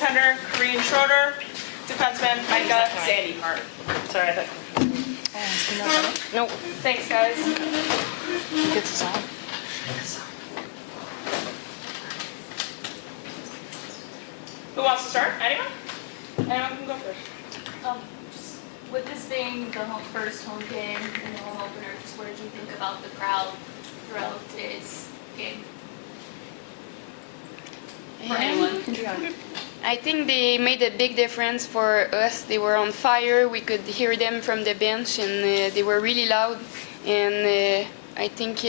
Goaltender, Corinne Schroeder. Defenseman, Micah, Zandee-Hart. Sorry, I thought. No. Thanks, guys. Get this on. Who wants to start? Anyone? Anyone can go first. Just with this being the first home game and the home opener, just what did you think about the crowd throughout today's game? For anyone? I think they made a big difference for us. They were on fire. We could hear them from the bench, and they were really loud. And I think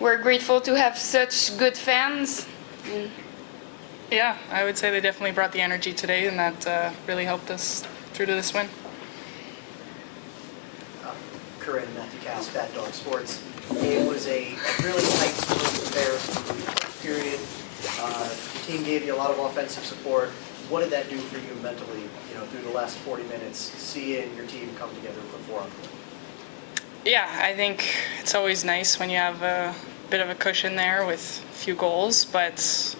we're grateful to have such good fans. Yeah, I would say they definitely brought the energy today, and that really helped us through to this win. Corinne, Capt, Fat Dog Sports. It was a really tight split there for the first period. The team gave you a lot of offensive support. What did that do for you mentally, through the last 40 minutes, seeing your team come together and perform? Yeah, I think it's always nice when you have a bit of a cushion there with a few goals, but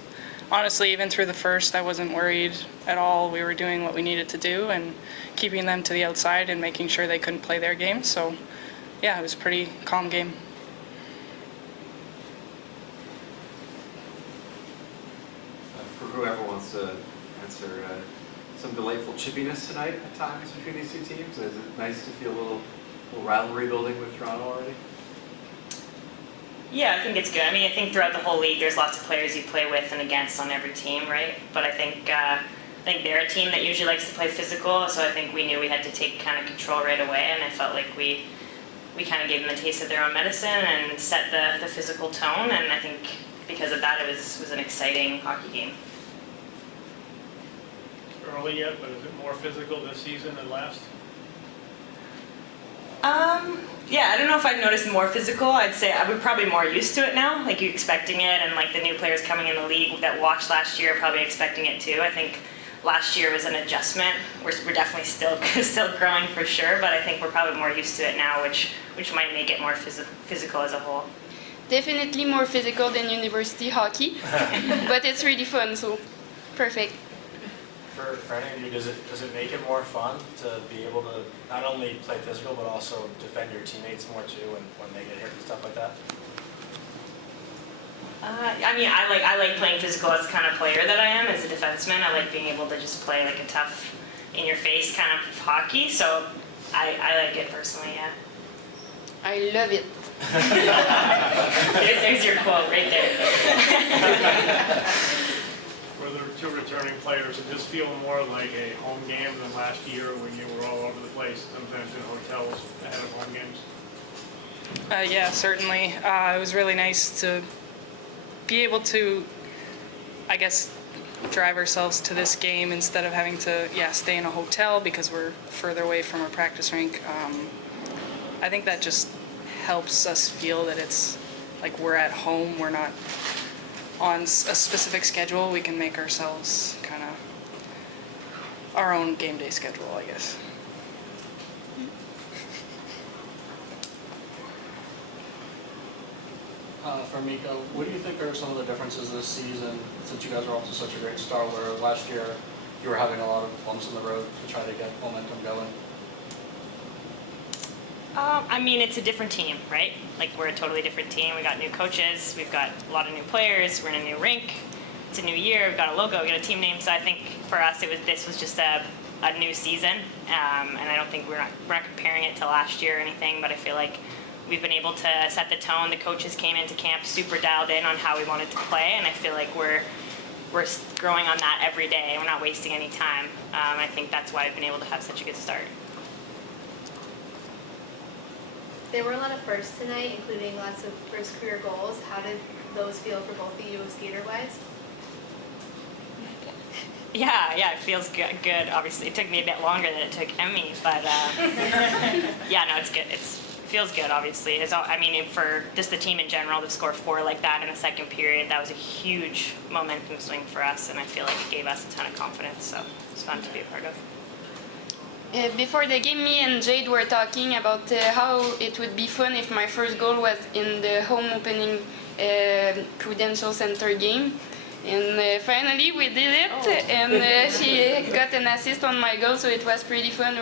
honestly, even through the first, I wasn't worried at all. We were doing what we needed to do and keeping them to the outside and making sure they couldn't play their game. So, yeah, it was a pretty calm game. For whoever wants to answer, some delightful chippiness tonight at times between these two teams. Is it nice to feel a little rivalry building with Toronto already? Yeah, I think it's good. I mean, I think throughout the whole league, there's lots of players you play with and against on every team, right? But I think they're a team that usually likes to play physical, so I think we knew we had to take kind of control right away, and I felt like we kind of gave them a taste of their own medicine and set the physical tone, and I think because of that, it was an exciting hockey game. Early yet, but is it more physical this season than last? Yeah, I don't know if I've noticed more physical. I'd say we're probably more used to it now, like you expecting it, and like the new players coming in the league that watched last year are probably expecting it too. I think last year was an adjustment. We're definitely still growing for sure, but I think we're probably more used to it now, which might make it more physical as a whole. Definitely more physical than university hockey, but it's really fun, so perfect. For any of you, does it make it more fun to be able to not only play physical but also defend your teammates more too when they get hit and stuff like that? I mean, I like playing physical as the kind of player that I am as a defenseman. I like being able to just play like a tough, in-your-face kind of hockey. So I like it personally. Yeah. I love it. There's your quote right there. For the two returning players, does this feel more like a home game than last year when you were all over the place, sometimes in hotels ahead of home games? Yeah, certainly. It was really nice to be able to, I guess, drive ourselves to this game instead of having to, stay in a hotel because we're further away from our practice rink. I think that just helps us feel that it's like we're at home. We're not on a specific schedule. We can make ourselves kind of our own game day schedule, I guess. For Micah, what do you think are some of the differences this season, since you guys are off to such a great start, where last year you were having a lot of bumps in the road to try to get momentum going? I mean, it's a different team, right? Like, we're a totally different team. We got new coaches. We've got a lot of new players. We're in a new rink. It's a new year. We've got a logo. We got a team name. So I think for us, this was just a new season. And I don't think we're not comparing it to last year or anything. But I feel like we've been able to set the tone. The coaches came into camp super dialed in on how we wanted to play, and I feel like we're growing on that every day. We're not wasting any time. I think that's why we've been able to have such a good start. There were a lot of firsts tonight, including lots of first career goals. How did those feel for both of you skater-wise? Yeah, it feels good. Obviously, it took me a bit longer than it took Emmy, but yeah, no, it's good. It feels good, obviously. I mean, for just the team in general to score 4 like that in the second period, that was a huge momentum swing for us, and I feel like it gave us a ton of confidence, so it's fun to be a part of. Before the game, me and Jade were talking about how it would be fun if my first goal was in the home opening Prudential Center game. And finally we did it, and she got an assist on my goal, so it was pretty fun.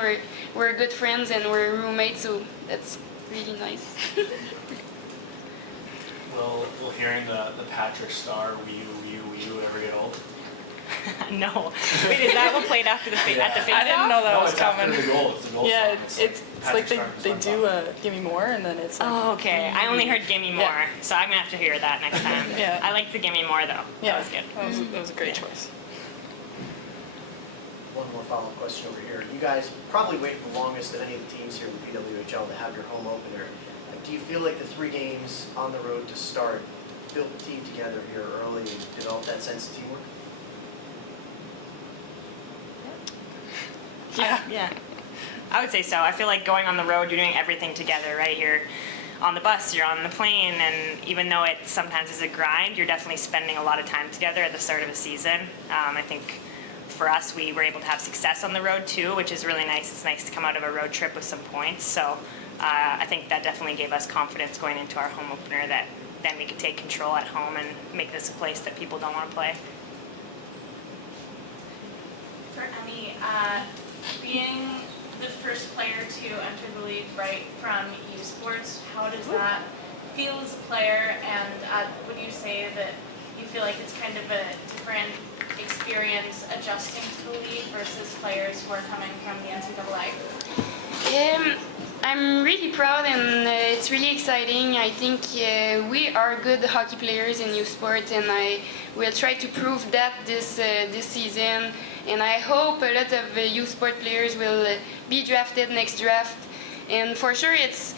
We're good friends and we're roommates, so that's really nice. Will hearing the Patrick Star Wii U ever get old? No. Wait, is that what played after the at the face I didn't know that No, was it's after coming. the goal. It's the goal Yeah, song. it's like Patrick they Star's do song. Give Me More, and then it's like, Oh, okay. I only heard Gimme More, Yeah. so I'm gonna have to hear that next time. Yeah. I like the Gimme More though. yeah, That was good. That was a great choice. One more follow-up question over here. You guys probably waited the longest of any of the teams here in the PWHL to have your home opener. Do you feel like the 3 games on the road to start built the team together here early and developed that sense of teamwork? Yeah. Yeah. I would say so. I feel like going on the road, you're doing everything together, right? You're on the bus, you're on the plane, and even though it sometimes is a grind, you're definitely spending a lot of time together at the start of a season. I think for us, we were able to have success on the road too, which is really nice. It's nice to come out of a road trip with some points. So I think that definitely gave us confidence going into our home opener that then we could take control at home and make this a place that people don't want to play. For Emmy, being the first player to enter the league right from U Sports, how does that feel as a player? And would you say that you feel like it's kind of a different experience adjusting to the league versus players who are coming from the NCAA? I'm really proud, and it's really exciting. I think we are good hockey players in U Sport, and I will try to prove that this season. And I hope a lot of U Sport players will be drafted next draft. And for sure, it's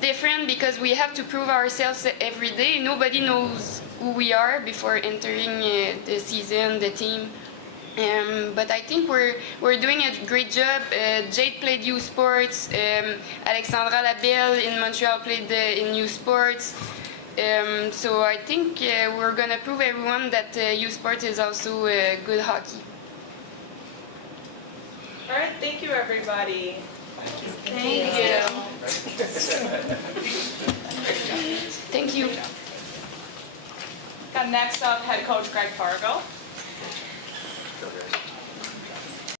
different because we have to prove ourselves every day. Nobody knows who we are before entering the season, the team. But I think we're doing a great job. Jade played U Sports. Alexandra Labelle in Montreal played in U Sports. So I think we're gonna prove everyone that U Sports is also good hockey. All right, thank you, everybody. Thank you. Thank you. Got next up, head coach Greg Fargo.